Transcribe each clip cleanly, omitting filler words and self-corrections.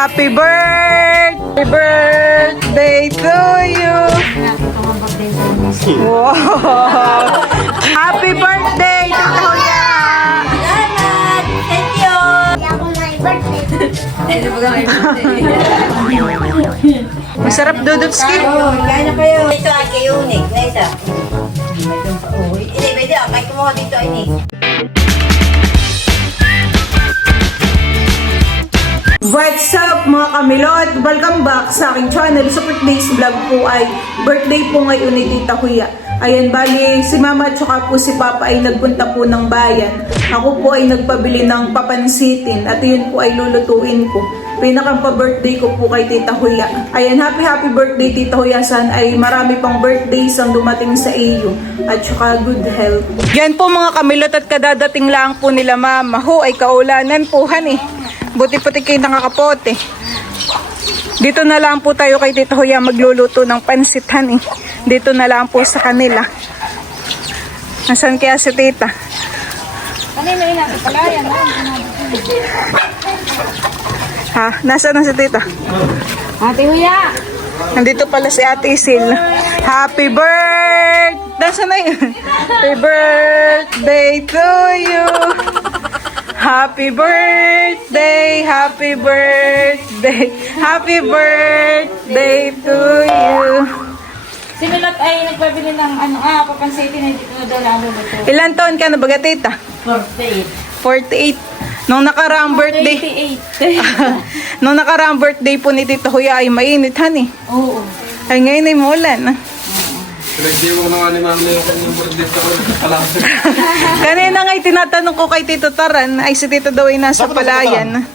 Happy birthday to you. Wow. Happy birthday, Tita Huya. Salamat! Thank you! Ako na birthday. Masarap dudutski. Kaya na kayo. Ito ay kay Unik. Na isa. Hindi, pwede ako. May kumuha dito ay Nick. What's up mga kamilot? Welcome back sa aking channel. Sa birthday's vlog po ay birthday po ngayon ni Tita Huya. Ayan, bali si Mama at saka po si Papa ay nagpunta po ng bayan. Ako po ay nagpabili ng papansitin at yun po ay lulutuin ko. Pinakang pa-birthday ko po kay Tita Huya. Ayan, happy birthday Tita Huya. San ay marami pang birthdays ang dumating sa iyo at saka good health. Yan po mga kamilot at kadadating lang po nila Mama. Ho ay kaulanan po han eh. Buti-puti kayo nakakapote. Dito na lang po tayo kay Tita Huya magluluto ng pansitan eh. Dito na lang po sa kanila. Nasaan kaya si Tita? Kanina yun natin pala yan. Ha? Nasaan na si Tita? Ate Huya! Nandito pala si Ate Isil. Happy birthday! Nasaan na yun? Happy birthday to you! Happy birthday, happy birthday, happy birthday to you. Si Milot ay nagpabili ng papansitin na dito na daw lalo ba ito? Ilan taon ka na ba, Tita? 48. 48. Nung nakaraang birthday, 88. nung nakaraang birthday po ni Tita Huya ay mainit, honey. Oo. Ay ngayon ay maulan. Pinagdiwa ko na nga ni Mami yung kanyang birthday ko pala. Kanina nga tinatanong ko kay Tito Taran, ay si Tito daw ay nasa palayan.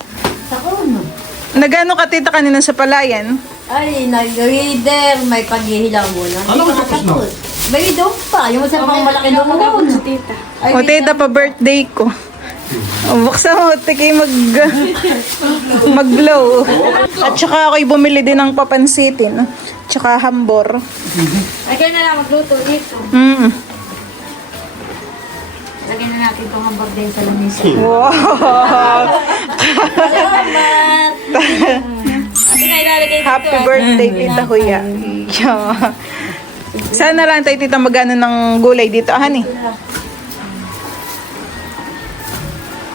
Sa kuno. Nagano ka Tita kanina sa palayan? Ay, nag-reader. May paghihilaw muna. Ano ang tapos na? May doon pa. Yung sa mga malaki doon mo. O Tita, pa birthday ko. O, buksan mo, tikay mag-blow. At saka ako'y bumili din ng papansitin. Tsaka hambor. Ay, kaya na lang magluto dito. Lagyan na natin itong hambag din sa lamisa. Wow! Salamat! Ate nga ilalagay dito. Happy birthday, Tita Huya. Yeah. Sana lang tayo, Tita, magano ng gulay dito. Honey.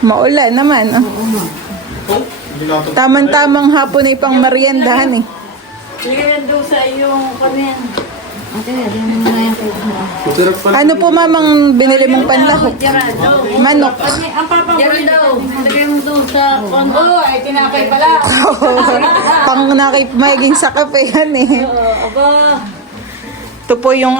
Maulan naman. Taman-tamang hapon ay pang merienda, honey. Lagyan doon sa iyong kanyan. Ate, lagyan mo na yan kayo. Ano po mamang binili mong panlahok? Manok. Ang papagulay daw. Lagyan mo doon sa kondo. Ay, tinapay pala. Pang maging sa kape yan eh. Aba. Ito po yung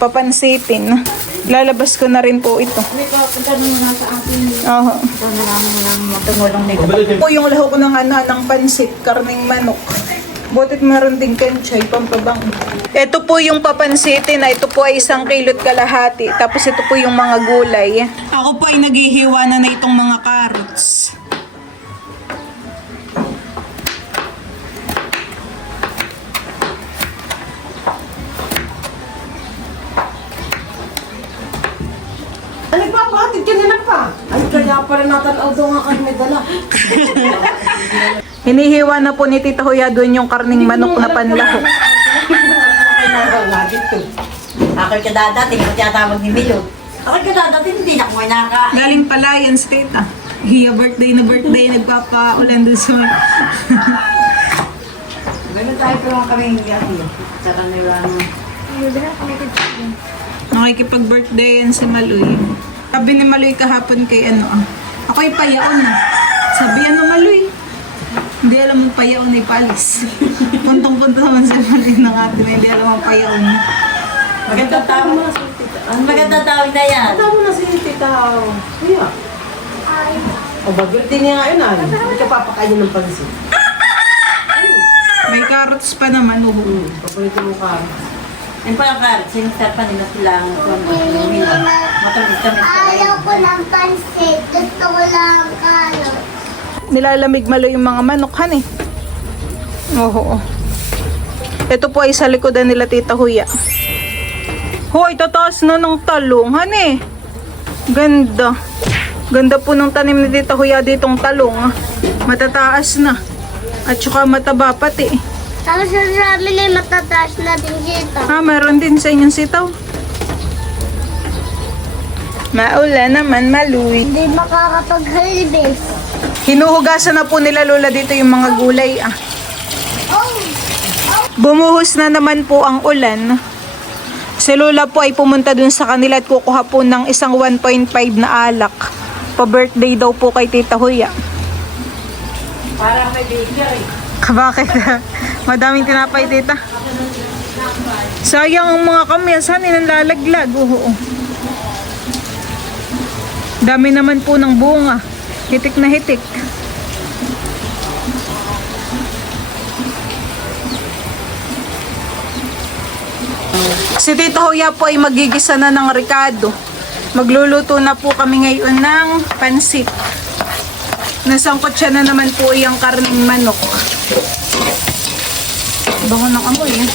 papansitin. Lalabas ko na rin po ito. May papunta na sa akin. Oo. Marami mo lang matungulong nito. Ito po yung lahok ng ng pansit, karning manok. Butit meron din kenchay, pampabang. Ito po yung papansitin na ito po ay 1 kilot kalahati. Tapos ito po yung mga gulay. Ako po ay naghihiwa na itong mga carrots. Nagpapahatid ka na pa. Ay, kaya pala natanaw daw nga kayo may dala. Hinihiwa na po ni Tita Huya doon yung karning manok na panlahok. Ako'y kadadating, at tinatawag ni Milo. Ako'y kadadating, hindi na ko naka... Galing pala yan si Tita. Hiya birthday na birthday, nagpapaulan doon sa... Ganun tayo pero kami hindi ako. Tsaka nila Nakikipag-birthday yan si Maloy. Sabi ni Maloy kahapon kay ako'y payaon na. Sabi Maloy. Hindi alam mong payaon ay palis. Puntong-punto naman si Maloy ng atin na hindi alam mong payaon. Magandang tao na si Tita. Magandang tao na yan. Tama mo na si Tita. Kuya. O, birthday niya ngayon Hindi ka papakain ng pansin. May carrots pa naman. Paborito mo ka. Yan pa yung carrot. Sinistar pa nila sila ang matamis-tamis pa Ayaw ko ng pansit. Gusto ko lang carrot. Nilalamig Maloy yung mga manok, han eh. Oo. Ito po ay sa likodan nila Tita Huya. Hoy, tataas na ng talong, han eh. Ganda. Ganda po ng tanim ni Tita Huya ditong talong. Matataas na. At saka mataba pati. Tapos sa amin ay matataas na din dito. Meron din sa inyong sitaw. Maulan naman, maluwi. Hindi makakapag-harvest. Hinuhugasan na po nila Lola dito yung mga gulay. Bumuhos na naman po ang ulan. Si Lola po ay pumunta dun sa kanila at kukuha po ng isang 1.5 na alak. Pa-birthday daw po kay Tita Huya. Para may bakery. Bakit? Madaming tinapay, Tita. Sayang ang mga kamyasan, nilalaglag. Oo. Dami naman po ng bunga. Hitik na hitik. Si Tita Huya po ay magigisa na ng ricado. Magluluto na po kami ngayon ng pansit. Nasangkot siya na naman po yung karning manok. Bango ng amoy eh.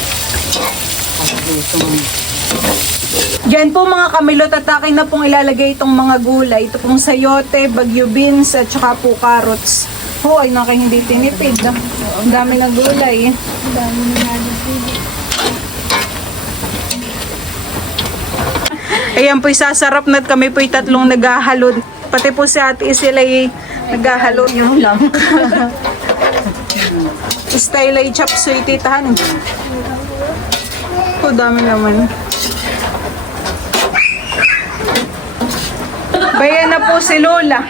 Diyan po mga kamilot at akin na pong ilalagay itong mga gulay. Ito pong sayote, bagyo beans at saka po carrots. Ay naka hindi tinipid. Ang dami ng gulay eh. Ayan po sasarap na at kami po tatlong naghahalo. Pati po si ate sila naghahalo yung lang. Style ay chop suey titahan. Dami naman. Bayan na po si Lola.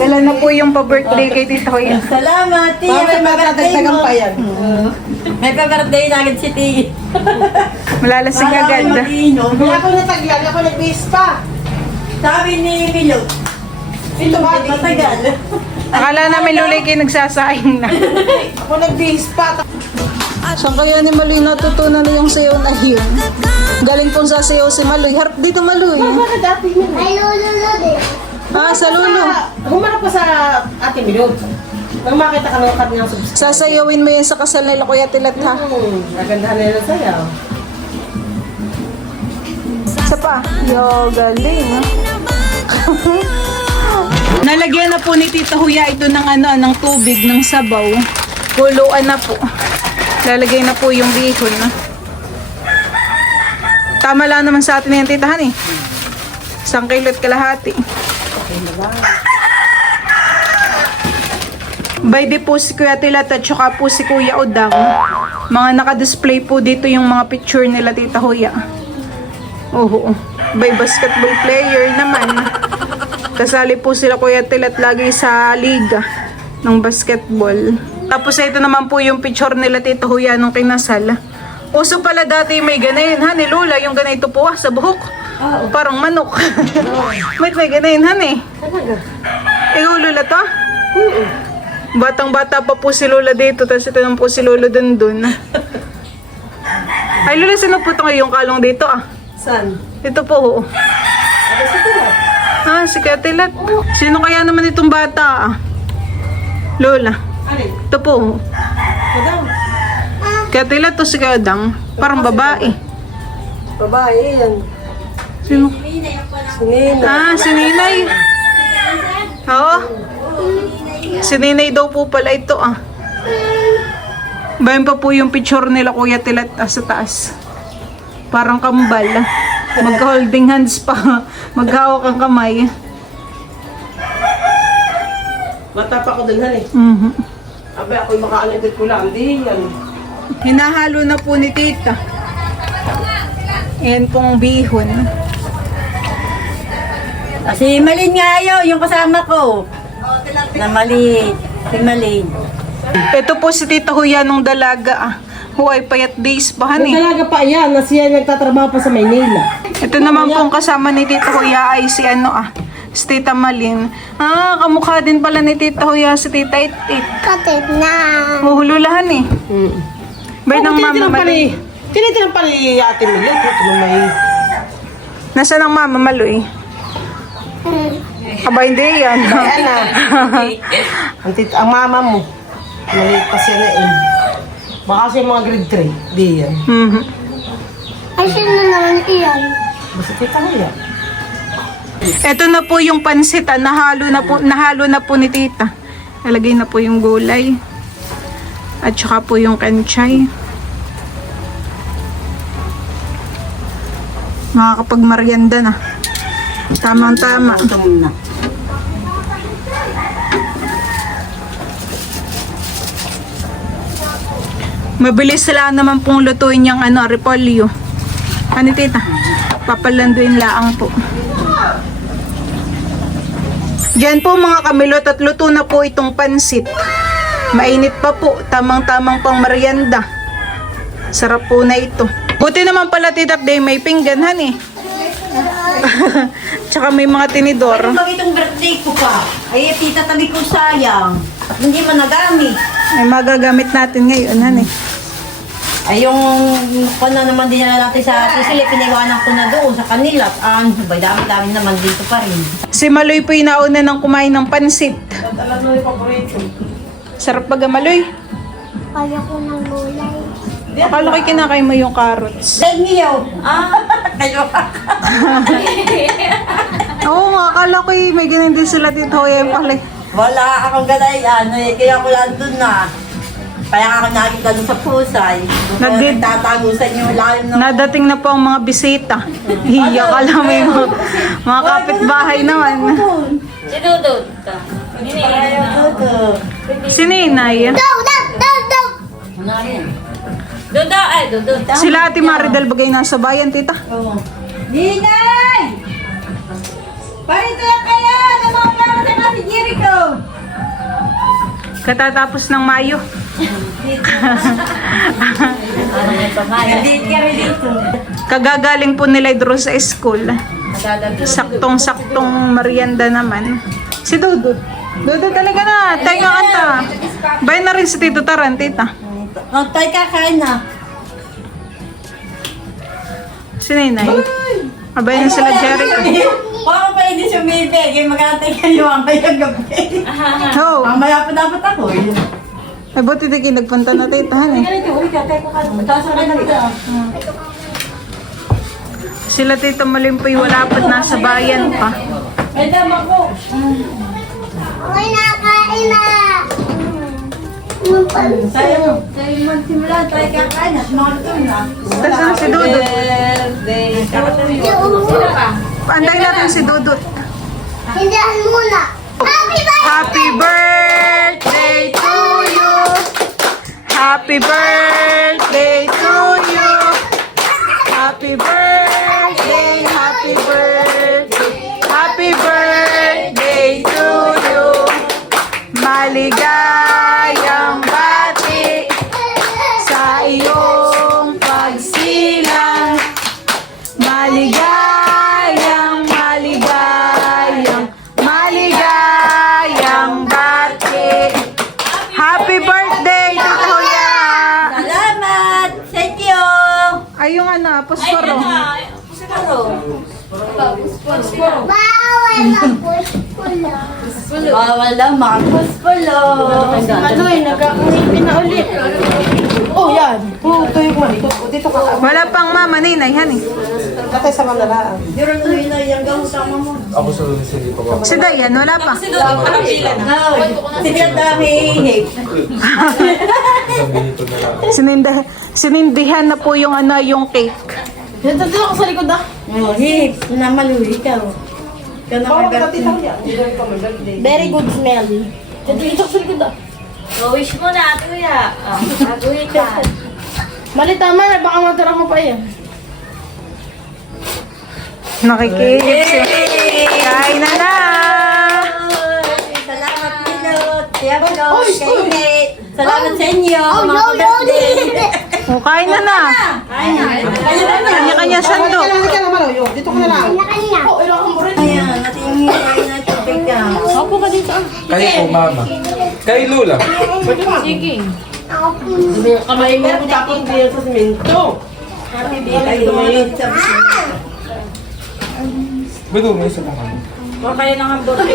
Dala na po yung pa-birthday kay Tita Huya. Salamat, Tia. Para may magdadagdagan pa yan. May pa-birthday na agad si Tia. Malalasing agad. Kaya ako natagyan, ako nag-base pa. Sabi ni Milo, Ito ba? matagal. Akala namin Lola kayo nagsasaing na. Ako nag-base pa. Saan kaya ni Maloy natutunan na yung sayaw na yun? Galing pong sasayaw si Maloy. Harap dito Maloy. Bakit dati yun? Ay, lolo din. Sa Lolo. Humarap pa sa Ate Milod. Nang makita ka ng kanyang subscribe. Sasayawin mo yan sa kasal nila Kuya Tilat ha. Nagandahan nila ng sayaw. Isa pa. Yo, galing ha. Nalagyan na po ni Tita Huya ito ng ng tubig, ng sabaw. Kuluan na po. Lalagay na po yung bihon. Tama lang naman sa atin yan, titahan eh. 1 kilot kalahati. By the po si Kuya Tilat at saka po si Kuya Odang. Mga naka-display po dito yung mga picture nila Tita Huya. Oo. By basketball player naman. Kasali po sila Kuya Tilat lagi sa liga ng basketball. Tapos ito naman po yung picture nila Tita Huya nung kinasal. Uso pala dati may ganayin ha ni Lola, yung ganito po sa buhok. Parang manok. May ganayin ha eh. Ikaw Lola to? Batang-bata pa po si Lola dito, tapos ito naman po si Lola dun. Ay Lola, sino po ito ngayong kalong dito ah? Saan? Ito po. Ate si Tilat. Si Katilat. Sino kaya naman itong bata ah? Lola. Alin? Ito po. Madam. Katilat to si Kadang. Parang babae. Babae yan. Sino? Si Nina. Si Ninay. Oo. Si Ninay daw po pala ito ah. Bayan pa po yung picture nila Kuya Tilat sa taas. Parang kambal. Mag-holding hands pa. Maghawak ang kamay. Matapa ko dun han eh. Abay ako'y makaanitid ko lang. Hindi yan. Hinahalo na po ni Tita. Yan pong bihon. Si Malin nga yun, yung kasama ko. Na Malin. Si Malin. Ito po si Tita Huya nung dalaga ah. Huwag payat days pa han Yung eh. talaga pa yan, na siya nagtatrabaho pa sa Maynila. Ito naman pong kasama ni Tita Huya ay si si Tita Malin. Kamukha din pala ni Tita Huya si Tita It-It. Katit na. Huhululahan eh. Bay ng Mama Maloy. Tinitinan pa ni Ate Milot. Ito na may... Nasa ng Mama Maloy? Aba hindi yan. Ayan na. Ang mama mo. Maliit pa siya na eh. Baka siya mga grade 3. Di yan. Ay, sino naman iyan? Basta tita mo yan. Ito na po yung pansit. Nahalo na po ni Tita. Nalagay na po yung gulay. At saka po yung kenchay. Makakapag-merienda na. Tamang-tama. Gutom na. Mabilis sila naman pong lutuin yung repolyo. Ano tita? Papalanduin laang po. Diyan po mga kamilot at luto na po itong pansit. Mainit pa po. Tamang-tamang pang merienda. Sarap po na ito. Buti naman pala tita Day may pinggan eh. Tsaka may mga tinidor. Pag itong birthday ko pa, ay tita tabi ko sayang. At hindi man nagamit. Ay magagamit natin ngayon Ay yung na naman din nila natin sa Sicily, piniwanan ko na doon sa kanila. Dami-dami naman dito pa rin. Si Maloy po inauna ng kumain ng pansit. Alam mo yung paborito. Sarap baga Maloy. Kaya ko ng gulay. Akala ko kinakain mo yung carrots. Dahil niyo. Kayo. Oo nga, akala ko may ganun din sila dito. Yan pala. Wala akong ganayan. Kaya ko lang doon na. Kaya ako nakita doon sa pusay. Nagdi- Nagtatagusan yung lalim ng... Nadating na po ang mga bisita. Hiya ka lang may mga kapitbahay naman. Si Dudut. Si Ninay. Daw! Ano rin? Dudo, ay, Dudut. Sila Ate Maridel bagay nasa bayan, tita. Oo. Ninay! Parito lang kaya! Namamala na ka si Jericho! Katatapos ng Mayo. Hindi kami dito. Kagagaling po nila doon sa school. Saktong-saktong merienda naman. Si Dudut. Dudut talaga na. Tayo nga kanta. Bayan na rin si Tito Taran, tita. Magtay ka kain na. Si Ninay. Abay na sila Jericho. Baka pa hindi sumibig. Magkatay kayo mamaya gabi. Oh. Mamaya pa dapat ako. Ay, buti di kayo nagpunta na tita, Sila Tita Malimpoy wala pa't nasa bayan pa. May dama ko. Okay na, kain na! Sa'yo. Sa'yo magsimula. Try ka kain na. Sumakato na. Tapos na si Dudut. Paantay natin si Dudut. Hindihan muna! Happy birthday! Happy birthday to you. Happy birthday to you. Happy birthday, happy birthday. Happy birthday to you. Maligayang bati sa iyong pagsilang. Maligayang, maligayang, maligayang bati. Happy birthday, Tita Huya! Salamat. Thank you. Ay, yung posporo. Bawal na push-pulo. Bawal daw magpuspolo. Maloy, nagkakangipin na ulit. Oh, yan. Oh, ito yung mali. Dito ka. Wala pang mama, Ninay, han eh. Katay sa malalaan. Diyan na yun na yung gamutama mo. Ako sa hindi pa ba? Si Dayan, wala pa. Sige dami. Sabihin ito na lang. Sinindihan na po yung yung cake. Dito ako sa likod ah. Oh, hip. Namaluhi ka. Ikaw na Bawal ka mag-birthday. tita ko yan. Birthday. Very good smelly. Dito ako sa likod ah. Wish mo na, Kuya. Aguhin ka. Mali tama na, baka matara mo pa yan. Nakikilig siya. Kain na na! Salamat, Pilot. Tiya Pilot. Kay Nate. Salamat sa inyo. Mga no, birthday. O, kain na na. Kanya-kanya sandok. Halika na Maloy. Oh, dito ka na lang. Kanya-kanya. Oh, ilang kang burin. Ayan, natingin tayo na tubig ka. Opo ka dito ah. Kayo po, mama. Kay Lula. Pwede ka. Sige. Ako po. Kamay mo po tapos diyan sa simento. Kayo ulit sa Ba't mo isa pa kami? Huwag kayo ng hamburger.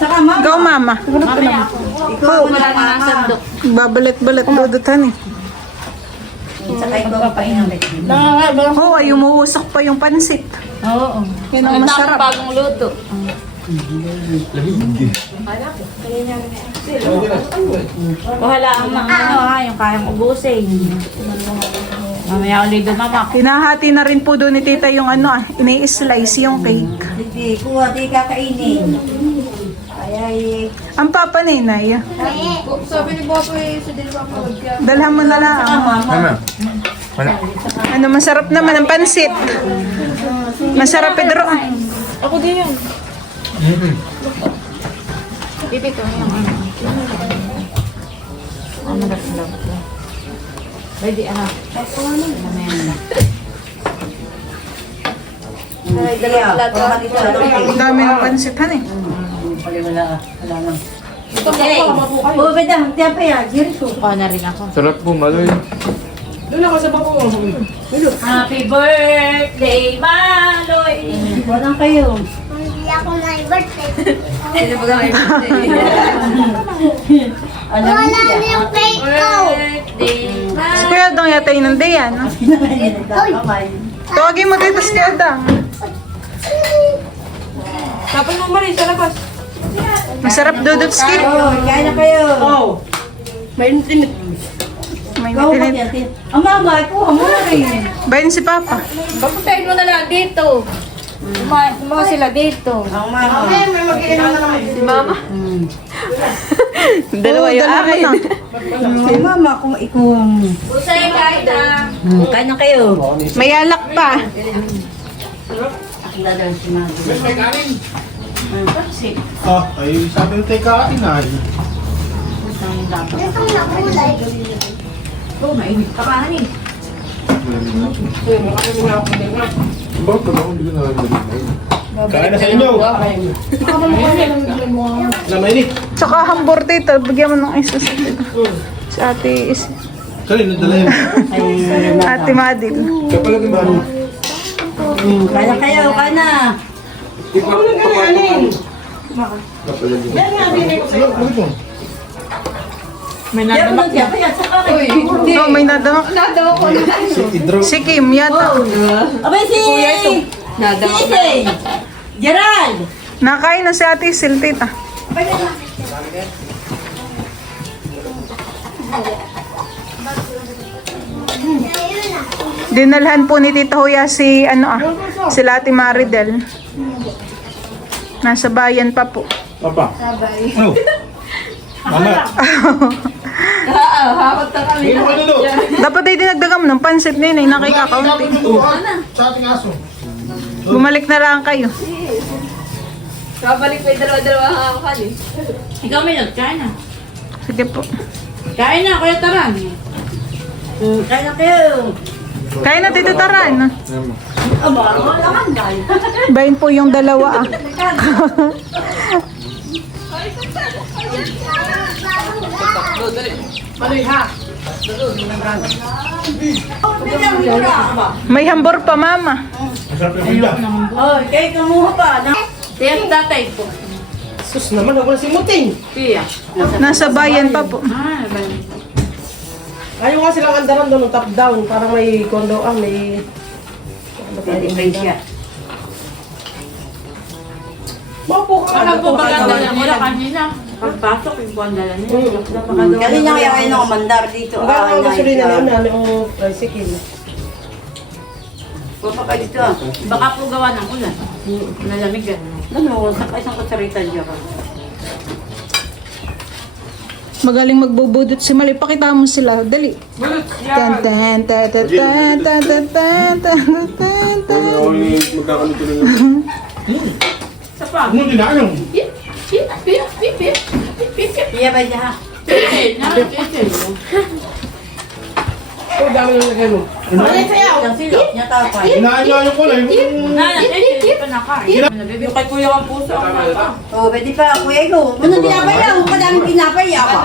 Saka mama. Go, mama. Mamaya ako. Ikaw Wala na ng sandok. Babalat-balat dudutan eh. Saka ikaw ang pahinang. Oo, ay umuusok pa yung pansit. Oo. Yun ang masarap. Bagong luto. Bahala ang mga ano ha, yung kayang ubusin. Mamaya ulit doon mama. Hinahati na rin po doon ni tita yung ano ini-slice yung cake. Hindi, kuha, di kakainin. Ay, Ang papa ninay. Sabi ni Bobo sa Dilwa po. Dalhan mo na lang. Ano, masarap naman ang pansit. Masarap, Pedro. Ako din yun. Bibi ko yung ano. Ano na sila? Ready, anak. ay, dalawa. Kuha dito. Ang dami ng pansit, han eh. Wala lang. Okay. Oo, beda. Tiyan pa yan. Jericho. Kuha na rin ako. Sarap po, maloy. Happy birthday, Maloy! Walang kayo. Hindi ako na birthday. Ano ba ang birthday? Alam Wala niya. na yung plate ko. Birthday, Si Kuya Dong yata yun ng day, ano? Tawagin mo dito si Kuya Dong. Tapos mo ba rin sa labas? Masarap dudot skip. Oh, kain na kayo. Oh. May intimate. May Ikaw ba matinit. yan? Ang mama, kuha mo na rin. Bayan si Papa. Papuntahin mo na lang dito. Kumawa sila dito. Ang mama. Si Mama? Dalawa yung akin. Ang mama, kung ikaw. Usay, kain na. Kain na kayo. May alak pa. Aking dadaan si mama. Ah, ay sabi ko tayo kain ay. Itong nakulay. Oh, mainit ka pa, honey. Bakit pala ako hindi ko nalalaman? Kain na sa inyo. Na mainit. Tsaka hambur dito. Bigyan mo ng isa sa si Ate Kanina dala yun. Ate Madil. Kapala din ba? Kain na kayo, kain na. Kapala din. Bakit mo? Kaya mo siya, kaya sa akin. No, may nadamak. Si Idro. Si Kim yata. Abay si... Si Isay. Gerald. Nakain na si Ate Sil, tita. Dinalhan po ni Tita Huya si si Ate Maridel. Nasa bayan pa po. Papa. Ano? Mama. Hindi mo kayo Dapat ay dinagdagan mo ng pansit nini, nakikakaunti. Sa ating aso. Bumalik na lang kayo. Kabalik pa yung dalawa-dalawa ang akali. Ikaw may kain na. Sige po. Kain na, Kuya Taran. Kain na kayo. Kain na Tito Taran. Aba, wala man dahil. Bayin po yung dalawa ah. May hambor pa mama. Masarap yung handa. Oh, kayo kamuha pa. Tiyan sa tatay po. Sus naman, ako na si Muting. Pia. Nasa bayan pa po. Ayaw nga silang andaran doon, top down. Parang may condo, may... Mapo ka. Alam po ba ganda nila kanina? Pagpasok, yung buwan dala niya. Kanina kaya kayo nung mandar dito. Ang gano'n ang gasolina na yun, na. ano yung tricycle. Pupa ka dito ah. Baka po gawa ng ulan. Nalamig yan. Ano, sa isang kutsarita dyan. Magaling magbubudot si Mali. Pakita mo sila. Dali. Tan tan tan tan tan tan tan tan tan tan tan. Ako yung magkakalito rin lang. Ano din na ano? Iya ba dyan ha? Oh, dami na lagay mo. Ang silok niya tapay. Inaanyo ko lang. Yung kay Kuya ang puso ang mga. Oh, pwede pa kuya ko. Ano tinapay na? Huwag ka daming pinapay ako.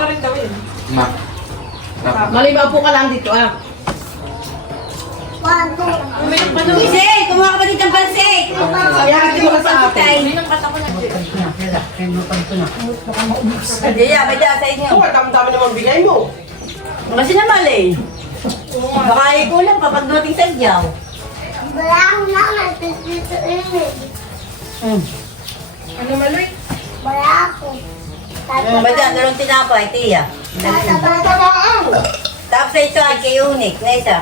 Malibaw po ka lang dito ah. Pansit! Kumuha ka ba dito ng pansit? Kaya hindi mo ka sa atin. Hindi ya, pwede sa inyo. Oh, ang dami naman bigay mo. Kasi naman eh. Baka ikulang pa pag dumating sa Diyaw. Wala akong naman. Dito ini. Ano maloy? Wala ako. May dyan, dalawang tinapay, tiya. Tatabaan. Tapos ito ay kay Unik, na isa.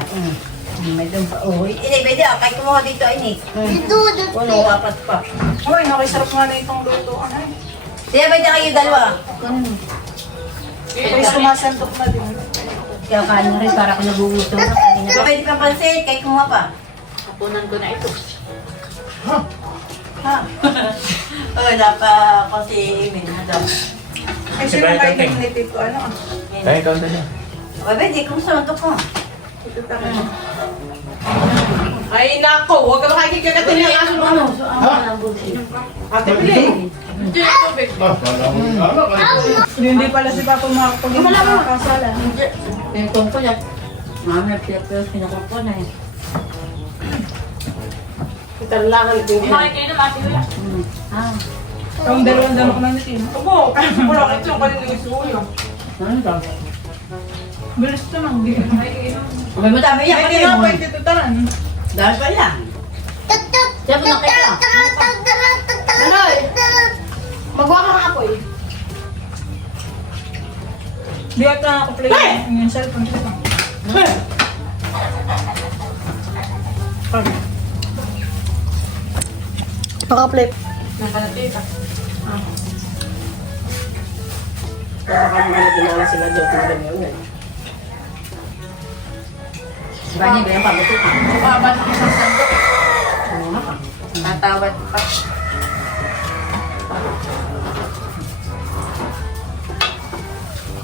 May doon pa. Oh, ini, pwede ah. Kahit kumuha dito, Inik. Dudut Puno, apat pa. Uy, nakisarap nga na itong luto. Tiya, pwede kayo dalawa. Kaya sumasantok na din. Kaya kain rin para ako nagugutom na kanina. Pwede pang pansit, kahit kumuha pa. Kapunan ko na ito. Ha? Wala pa ako si Imin. Ay, sino kayo ni Tito? Ano? Kaya ikaw na niya. O, pwede, kumusta ito ko? Ay, nako. Huwag ka makikikagatin yung aso mo. Ano? Ate, pili. Ah, wala ko. Hindi pala si Papa makakapagin sa kasala. Pinutong ko yan. Mami, pinakong ko na eh. Italangan ito yung Kumain kayo na, Ate Wala. Ah, Ang dalawang damo ko na ni Tino. Opo, wala ka ito yung kanina yung suyo. ano ito? Bilis naman. Hindi ka nakikainom. May madami yan. Ay, Pati tinapay, mo. Tito Taran. Dahil pa yan. Siya po nakita. Ano Magawa ka ng apoy. Di ata ako play yung cellphone ko. Naka-flip. Nakalatita. Baka kami ginala sila doon. Tingnan yun eh. Diba niya ganyan pa? Gusto ka? Babat ko sa sandok. Ano nga pa? Tatawad pa.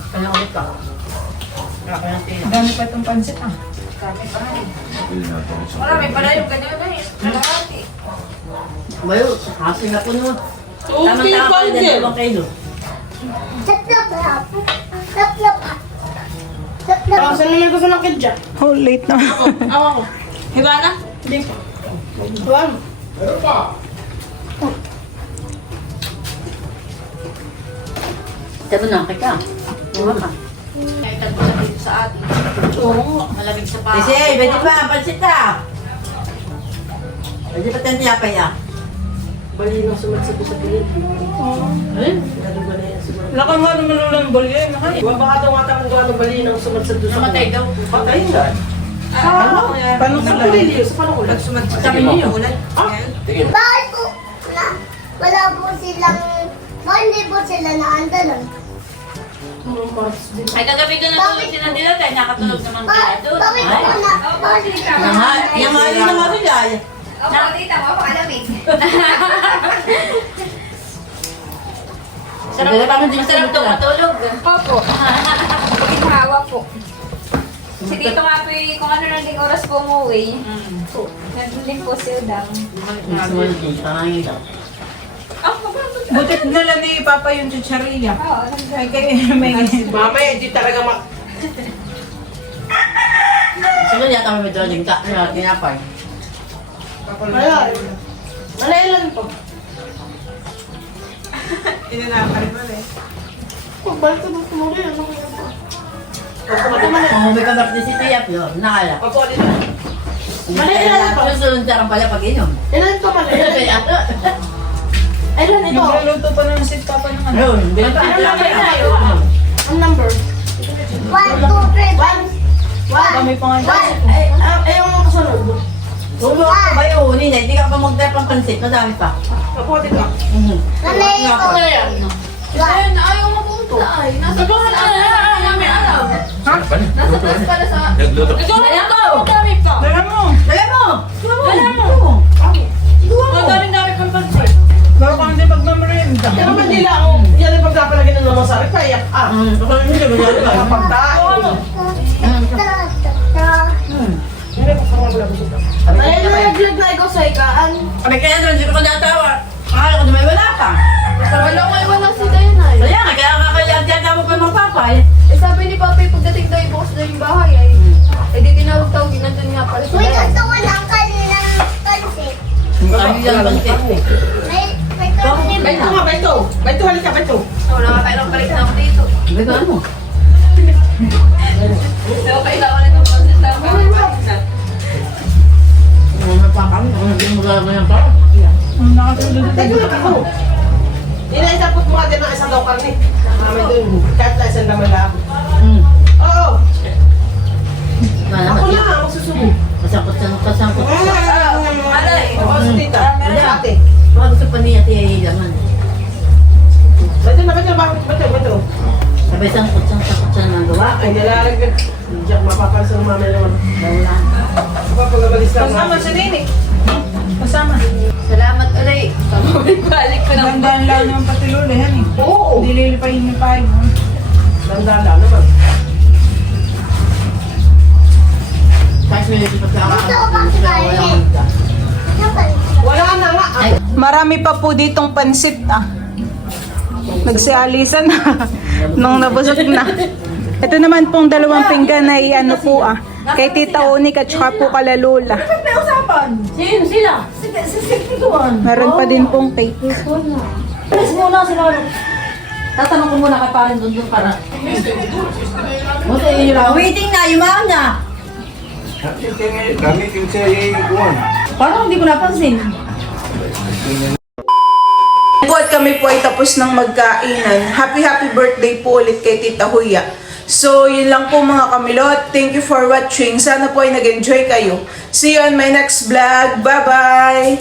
Kanya ulit ka. Wala ko ng tila. Dami pa itong pansit ah. Marami pala yung ganyan na eh. Kalahati. Bayo, hasil na puno. Tama-tama pa rin, 2 kilo. Saan naman gusto ng kidja? Oh, late na. Awa ko. Hiba na? Tuwan. Meron pa. Sabi na, kaya. Ano ka? Kahit ako na dito sa atin. Oo. Malamig sa pa. Kasi, pwede pa, pansit ah. Pwede pa tayo tiyapay ah. Bali nang sumadsad sa pilit. Eh? Wala ka nga naman ulang balyan. Iwan baka daw nga ng gawa ng bali nang sumadsad sa Namatay daw. Patay nga. Paano Sa sila? pilili, sa panukulan. Sabi niyo. Tingin. Bakit po? Wala po silang... Hindi po sila naandalan. Ay, kagabi ko na tulog sila nila dahil nakatulog naman kaya doon. Bakit po na... Bakit Yung mga yun naman sila. Sarap Dala pa man din masarap sa daw sila. matulog. Opo. Pagkitawa po. Si Tito nga po kung ano na ding oras po umuwi. Nagling po si Udang. Sumunod din, pangangin daw. Butit nila ni Papa yung chicharia. Oo, Ay, kayo may... Mamaya, hindi talaga Sunod yata may medyo din ka. Tinapay. Ayan. Malailan po. Tinanapa rin pala eh. Kung balik ka doon tumuli, ano kaya po? Kung may kabar din si Tiyap yun, nakala. Opo, dito. Malailan po. Susunod ka pala pag-inom. Ilan to malailan? Ilan ito? Nagluluto pa naman si Papa ng ano. Ayun, Ano number na yun? Ang number? 1, 2, 3, 1. Kami pa nga. Ay, yung mga kasunod. Kung mo ka ba yun, hindi ka pa mag-drop ang pansit, madami pa. Opo, dito. Nanay ko. Ayun, ayaw mapunta ay. Nasa bus na namin alam. Nasa bus para sa... Nagluto. Dala ko! Dami pa! Dala mo! Dala mo! Dala mo! Ang dami pang pansit. Bago ka hindi pagmamerinda. Yan naman nila ako. Yan yung pagkapalagay ng mga sarip. Kaya, Kapag hindi ka ba yan? pagkain. Yan yung kasama ko lang dito. Ay, nag-vlog na ikaw sa ikaan. Kami kaya doon, hindi ko natawa. Akala ko na may wala ka. Wala ko iwan si Dayanay. Kaya nga, kaya kakayagyan mo pa ng papay. Eh sabi ni Papi, pagdating daw ibukas daw yung bahay ay. Eh di tinawag-tawag, nandun nga pala Uy, siya. gusto ko lang kaninang pansit. Kami yan pansit. May kanin Baito nga, baito. Baito, halika, baito. Wala ka tayo ng balik na ako dito. Sabi ko ano? So, kailangan na itong pansit na ako. Ano pa kami? Hindi mo gagawin pa? Ang nakasunod na Baito lang ako. Inaisapot mo nga din ng isang daw karne. Mama dun. Kahit lang isang naman lang ako. Hmm. Oo. Wala Ako naman. na, ako susubo. Kasangkot. Ako sa tita. Sa ate. Baka gusto pa niya tiyayi laman. Bato. Sabay sangkot siya naman gawa. Ay, nilalagyan. Hindi ako mapapansin ng mama naman. Wala. Papagabalis lang. Kasama si Nini. Kasama. Salamat ulit. Balik ko ng Gandaan lang naman pati lolo, yan eh. Oo. Hindi lilipayin yung payo. Dandala naman. Kahit may lipat sa Gusto ko bang wala kainin? Wala na nga. Ay, Marami pa po ditong pansit ah. Nagsialisan na. Nung nabusog na. Ito naman pong 2 pinggan ay ano po ah. Kay Tita Onik at saka po kala Lola. sino sila? Meron pa din pong cake. Alis muna sila. Tatanong ko muna kay parin doon para. Buti yun lang. Waiting na, yumaon na. Gamit yung siya yung Parang hindi ko napansin. Po at kami po ay tapos ng magkainan. Happy birthday po ulit kay Tita Huya. So, yun lang po mga kamilot. Thank you for watching. Sana po ay nag-enjoy kayo. See you on my next vlog. Bye-bye!